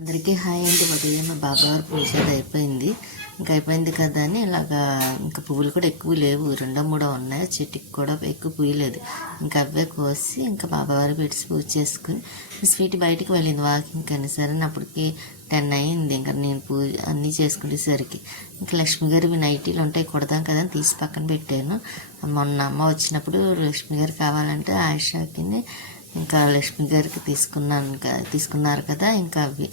అందరికీ హాయ్ అండి. ఉదయం మా బాబావారి పూజ అది అయిపోయింది. ఇంకా అయిపోయింది కదా అని ఇలాగా ఇంకా పువ్వులు కూడా ఎక్కువ లేవు. రెండో మూడో ఉన్నాయి. చెట్టుకి కూడా ఎక్కువ పూయలేదు. ఇంకా అవే కోసి ఇంకా బాబావారు పెట్టి పూజ చేసుకుని స్వీట్ బయటికి వెళ్ళింది. వాకింగ్ కానీ సరే అప్పటికి టెన్ అయింది. ఇంకా నేను పూజ అన్నీ చేసుకునేసరికి ఇంకా లక్ష్మి గారి నైటీలు ఉంటాయి కొడదాం కదా అని తీసి పక్కన పెట్టాను. మొన్న అమ్మ వచ్చినప్పుడు లక్ష్మి గారు కావాలంటే ఆయిషాకి ఇంకా లక్ష్మి గారికి తీసుకున్నాను తీసుకున్నారు కదా ఇంకా అవి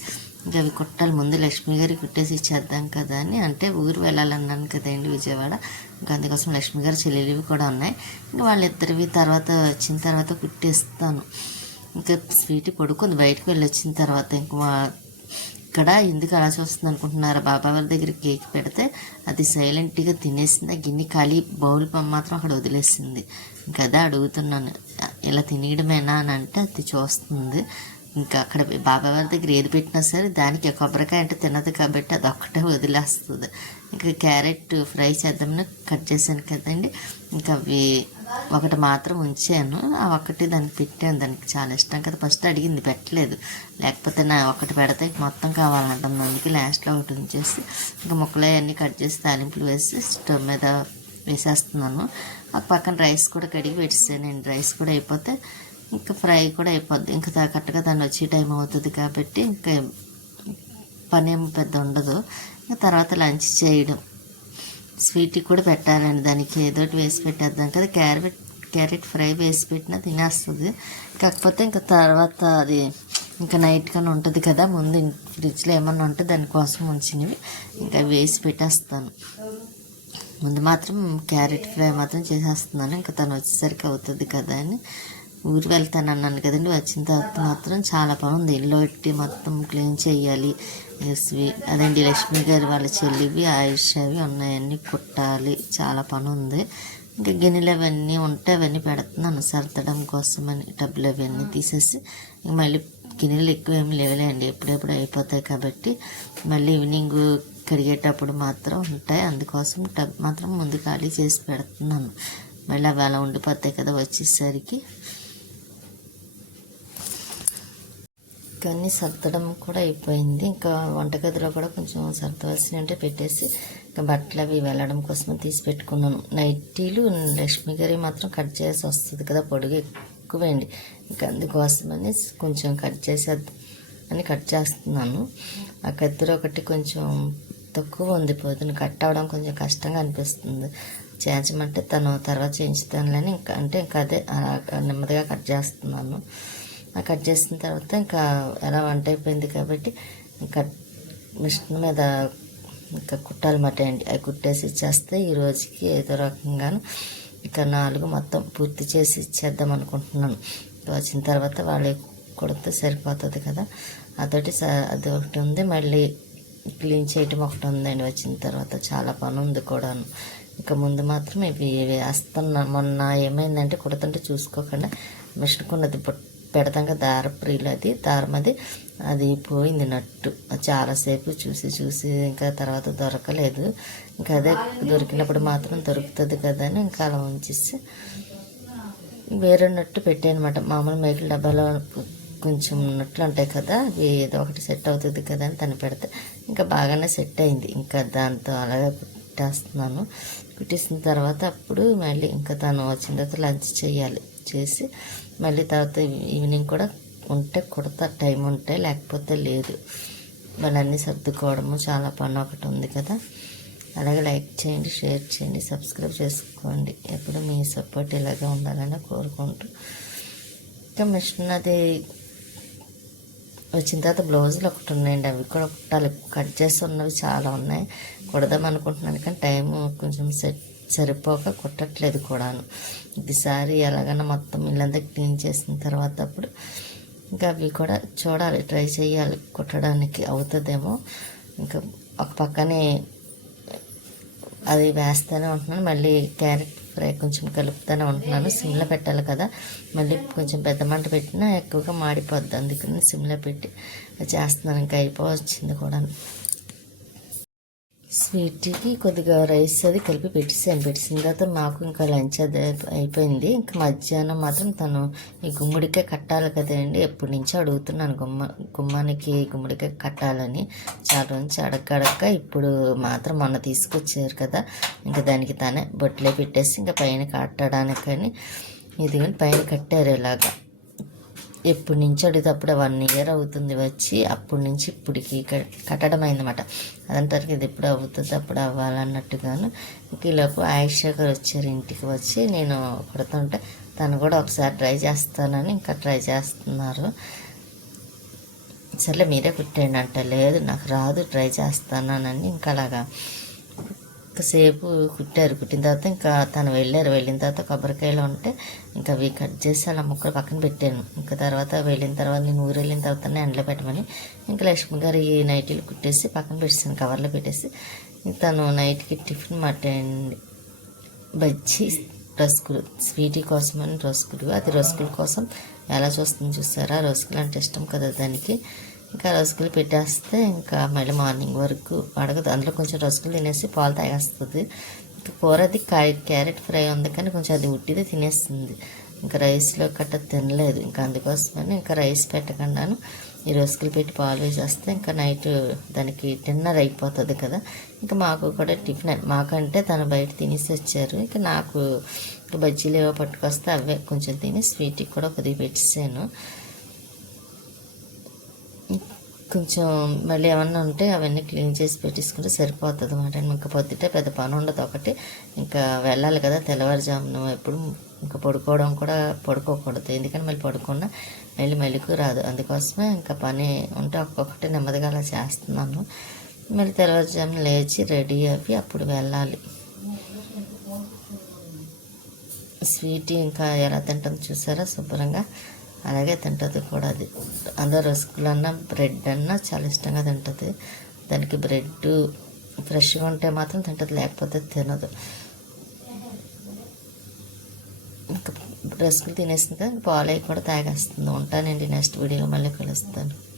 ఇంకా అవి కుట్టాలి. ముందు లక్ష్మి గారికి కుట్టేసి ఇచ్చేద్దాం కదా అని. అంటే ఊరు వెళ్ళాలన్నాను కదండి విజయవాడ. ఇంకా అందుకోసం లక్ష్మి గారి చెల్లెలివి కూడా ఉన్నాయి. ఇంకా వాళ్ళిద్దరివి తర్వాత వచ్చిన తర్వాత కుట్టేస్తాను. ఇంకా స్వీట్ పడుకుంది. బయటకు వెళ్ళి వచ్చిన తర్వాత ఇంక మా ఇక్కడ ఎందుకు అలా చూస్తుంది అనుకుంటున్నారా? బాబా వాళ్ళ దగ్గర కేక్ పెడితే అది సైలెంట్గా తినేసింది. ఆ గిన్నె ఖాళీ బౌల్ పమ్మ మాత్రం అక్కడ వదిలేసింది. ఇంకా అదే అడుగుతున్నాను. ఇలా తినేయడమేనా అని అంటే అది చూస్తుంది. ఇంకా అక్కడ బాబా వాళ్ళ దగ్గర ఏది పెట్టినా సరే దానికి కొబ్బరికాయ అంటే తినదు కాబట్టి అది ఒక్కటే వదిలేస్తుంది. ఇంకా క్యారెట్ ఫ్రై చేద్దామని కట్ చేశాను కదండి. ఇంకా అవి ఒకటి మాత్రం ఉంచాను. ఆ ఒకటి దానికి పెట్టాను. దానికి చాలా ఇష్టం కదా. ఫస్ట్ అడిగింది పెట్టలేదు. లేకపోతే నా ఒకటి పెడితే మొత్తం కావాలంటుంది అందుకే లాస్ట్లో ఒకటి ఉంచేసి ఇంకా ముక్కలు అవన్నీ కట్ చేసి తాలింపులు వేసి స్టవ్ మీద వేసేస్తున్నాను. ఆ పక్కన రైస్ కూడా కడిగి పెట్టేసానండి రైస్ కూడా అయిపోతే ఇంకా ఫ్రై కూడా అయిపోద్ది. ఇంకా కరెక్ట్గా దాన్ని వచ్చే టైం అవుతుంది కాబట్టి ఇంకా పని ఏం పెద్ద ఉండదు. ఇంకా తర్వాత లంచ్ చేయడం. స్వీట్ కూడా పెట్టాలండి. దానికి ఏదో ఒకటి వేసి పెట్టేద్దాం కదా. క్యారెట్ క్యారెట్ ఫ్రై వేసి పెట్టినా తినేస్తుంది. కాకపోతే ఇంకా తర్వాత అది ఇంకా నైట్ కానీ ఉంటుంది కదా. ముందు ఫ్రిడ్జ్లో ఏమన్నా ఉంటే దానికోసం ఉంచినవి ఇంకా వేసి పెట్టేస్తాను. ముందు మాత్రం క్యారెట్ ఫ్రై మాత్రం చేసేస్తున్నాను. ఇంకా తను వచ్చేసరికి అవుతుంది కదా అని. ఊరు వెళ్తాను అన్నాను కదండి. వచ్చిన తర్వాత మాత్రం చాలా పని ఉంది. ఇల్లు పెట్టి మొత్తం క్లీన్ చేయాలి. స్వీ అదండి లక్ష్మి గారి వాళ్ళ చెల్లివి ఆయుష్ అవి ఉన్నాయన్నీ కుట్టాలి. చాలా పని ఉంది. ఇంకా గిన్నెలు అవన్నీ ఉంటే అవన్నీ పెడుతున్నాను. సర్దడం కోసమని డబ్బులు అవన్నీ తీసేసి ఇంక మళ్ళీ గిన్నెలు ఎక్కువ ఏమి లేవలేండి ఎప్పుడెప్పుడు అయిపోతాయి కాబట్టి మళ్ళీ ఈవినింగ్ కడిగేటప్పుడు మాత్రం ఉంటాయి. అందుకోసం టబ్ మాత్రం ముందు ఖాళీ చేసి పెడుతున్నాను. మళ్ళీ అవి అలా ఉండిపోతాయి కదా వచ్చేసరికి. కానీ సర్దడం కూడా అయిపోయింది. ఇంకా వంటగదిలో కూడా కొంచెం సర్దవలసి అంటే పెట్టేసి ఇంకా బట్టలు అవి వెళ్ళడం కోసం తీసి పెట్టుకున్నాను. నైటీలు లక్ష్మి గారి మాత్రం కట్ చేసి వస్తుంది కదా పొడుగు ఎక్కువేండి ఇంకా అందుకోసమని కొంచెం కట్ చేసేద్దాం అని కట్ చేస్తున్నాను. ఆ కత్తిరి ఒకటి కొంచెం తక్కువ ఉంది పొద్దున్న కట్ అవడం కొంచెం కష్టంగా అనిపిస్తుంది. చేయించమంటే తను తర్వాత చేయించుతానులని ఇంకా అంటే ఇంకా అదే నెమ్మదిగా కట్ చేస్తున్నాను. ఆ కట్ చేసిన తర్వాత ఇంకా ఎలా వంట అయిపోయింది కాబట్టి ఇంకా మిషన్ మీద ఇంకా కుట్టాలన్నమాట అండి. అవి కుట్టేసి ఇచ్చేస్తే ఈ రోజుకి ఏదో రకంగాను ఇంకా నాలుగు మొత్తం పూర్తి చేసి ఇచ్చేద్దాం అనుకుంటున్నాను. వచ్చిన తర్వాత వాళ్ళు కుడితే సరిపోతుంది కదా. అదొకటి స- అది ఒకటి ఉంది. మళ్ళీ క్లీన్ చేయటం ఒకటి ఉందండి వచ్చిన తర్వాత చాలా పని ఉంది కూడాను. ఇంకా ముందు మాత్రం ఇవి వేస్తున్నా. మొన్న ఏమైందంటే కుడుతుంటే చూసుకోకుండా మిషన్ కొన్నది పెడతాం కదా దారప్రీలు అది దారం అది అది పోయింది నట్టు. చాలాసేపు చూసి చూసి ఇంకా తర్వాత దొరకలేదు. ఇంకా అదే దొరికినప్పుడు మాత్రం దొరుకుతుంది కదా అని ఇంకా అలా ఉంచేసి వేరే నట్టు పెట్టానమాట. మామూలు మేకల డబ్బాలో కొంచెం నట్లు ఉంటాయి కదా అవి ఏదో ఒకటి సెట్ అవుతుంది కదా అని తను పెడితే ఇంకా బాగానే సెట్ అయింది. ఇంకా దాంతో అలాగే కుట్టేస్తున్నాను కుట్టేసిన తర్వాత అప్పుడు మళ్ళీ ఇంకా తను వచ్చిన తర్వాత లంచ్ చేయాలి. చేసి మళ్ళీ తర్వాత ఈవినింగ్ కూడా ఉంటే కుడతా. టైం ఉంటే లేకపోతే లేదు. వాళ్ళన్నీ సర్దుకోవడము చాలా పని ఒకటి ఉంది కదా. అలాగే లైక్ చేయండి షేర్ చేయండి సబ్స్క్రైబ్ చేసుకోండి. ఎప్పుడు మీ సపోర్ట్ ఇలాగే ఉండాలని కోరుకుంటూ. ఇంకా మిషన్ అది వచ్చిన తర్వాత బ్లౌజులు ఒకటి ఉన్నాయండి. అవి కూడా కుట్టాలి. కట్ చేసి ఉన్నవి చాలా ఉన్నాయి. కుడదాం అనుకుంటున్నాను కానీ టైం కొంచెం సెట్ సరిపోక కుట్టట్లేదు కూడాను. ఈసారి ఎలాగైనా మొత్తం ఇల్లంతా క్లీన్ చేసిన తర్వాత అప్పుడు ఇంకా అవి కూడా చూడాలి. ట్రై చేయాలి కుట్టడానికి. అవుతుందేమో. ఇంకా ఒక పక్కనే అది వేస్తూనే ఉంటున్నాను. మళ్ళీ క్యారెట్ ఫ్రై కొంచెం కలుపుతూనే ఉంటున్నాను. సిమ్లో పెట్టాలి కదా. మళ్ళీ కొంచెం పెద్ద మంట పెట్టినా ఎక్కువగా మాడిపోద్ది. అందుకని సిమ్లో పెట్టి చేస్తున్నాను. ఇంకా అయిపోవచ్చింది కూడా స్వీట్కి కొద్దిగా రైస్ అది కలిపి పెట్టేసాను పెట్టేసిన తర్వాత నాకు ఇంకా లంచ్ అది అయిపోయింది. ఇంకా మధ్యాహ్నం మాత్రం తను ఈ గుమ్మడికాయ కట్టాలి కదండి. ఎప్పటి నుంచో అడుగుతున్నాను గుమ్మ గుమ్మానికి గుమ్మడికాయ కట్టాలని. చాలా నుంచి అడగడక్క ఇప్పుడు మాత్రం మొన్న తీసుకొచ్చారు కదా. ఇంకా దానికి తనే బొట్లే పెట్టేసి ఇంకా పైన కట్టడానికని ఇదిగోండి పైన కట్టారు ఇలాగా. ఎప్పటి నుంచి అడిగితే వన్ ఇయర్ అవుతుంది వచ్చి అప్పటి నుంచి ఇప్పటికి కట్టడం అయిందన్నమాట. అదంటారు ఇది ఎప్పుడు అవుతుంది అప్పుడు అవ్వాలన్నట్టుగాను ఇంక ఈలోపు ఆయుష గారు వచ్చారు ఇంటికి వచ్చి నేను కుడుతుంటే తను కూడా ఒకసారి ట్రై చేస్తానని ఇంకా ట్రై చేస్తున్నారు. సర్లే మీరే కుట్టేయండి అంట. లేదు నాకు రాదు ట్రై చేస్తానని ఇంకా అలాగా సేపు కుట్టారు. కుట్టిన తర్వాత ఇంకా తను వెళ్ళారు. వెళ్ళిన తర్వాత కొబ్బరికాయలు ఉంటే ఇంకా అవి కట్ చేసి అలా ముక్కలు పక్కన పెట్టాను. ఇంకా తర్వాత వెళ్ళిన తర్వాత నేను ఊరు వెళ్ళిన తర్వాత ఎండలో పెట్టమని ఇంకా లక్ష్మి గారు ఈ నైటీలు కుట్టేసి పక్కన పెట్టేసాను కవర్లో పెట్టేసి తను నైట్కి టిఫిన్ మటండి బజ్జీ రస్కులు. స్వీటీ కోసం అని రస్కులు. అది రస్కుల కోసం ఎలా చూస్తుంది చూసారా? రస్కులు అంటే ఇష్టం కదా దానికి. ఇంకా రసగులు పెట్టేస్తే ఇంకా మళ్ళీ మార్నింగ్ వరకు అడగదు. అందులో కొంచెం రస్కులు తినేసి పాలు తాగేస్తుంది. ఇంకా కూర అది క్యారెట్ ఫ్రై ఉంది కానీ కొంచెం అది ఉట్టిదే తినేస్తుంది. ఇంకా రైస్లో కట్ట తినలేదు. ఇంకా అందుకోసమని ఇంకా రైస్ పెట్టకుండాను ఈ రస్కులు పెట్టి పాలు వేసేస్తే ఇంకా నైట్ దానికి డిన్నర్ అయిపోతుంది కదా. ఇంకా మాకు కూడా టిఫిన్ మాకంటే తను బయట తినేసి వచ్చారు. ఇంకా నాకు బజ్జీలు ఏవో పట్టుకొస్తే అవే కొంచెం తిని స్వీట్కి కూడా కొద్దిగా పెట్టేసాను. కొంచెం మళ్ళీ ఏమన్నా ఉంటే అవన్నీ క్లీన్ చేసి పెట్టేసుకుంటే సరిపోతుంది అన్నమాట ఇంకా పొద్దుటే పెద్ద పని ఉండదు ఒకటి. ఇంకా వెళ్ళాలి కదా తెల్లవారుజామున. ఎప్పుడు ఇంకా పడుకోవడం కూడా పడుకోకూడదు. ఎందుకని మళ్ళీ పడుకున్నా మళ్ళీ మెలకు రాదు. అందుకోసమే ఇంకా పని ఉంటే ఒక్కొక్కటి నెమ్మదిగా అలా చేస్తున్నాను. మళ్ళీ తెల్లవారుజామున లేచి రెడీ అవి అప్పుడు వెళ్ళాలి. స్వీట్ ఇంకా ఎలా తింటుంది చూసారా? శుభ్రంగా. అలాగే తింటుంది కూడా అది. అందులో రస్కులు అన్న బ్రెడ్ అన్నా చాలా ఇష్టంగా తింటుంది. దానికి బ్రెడ్ ఫ్రెష్గా ఉంటే మాత్రం తింటుంది లేకపోతే తినదు. ఇంకా రస్కులు తినేసిన తర్వాత పాలు అవి కూడా తాగేస్తుంది. ఉంటానండి నెక్స్ట్ వీడియోలో మళ్ళీ కలుస్తాను.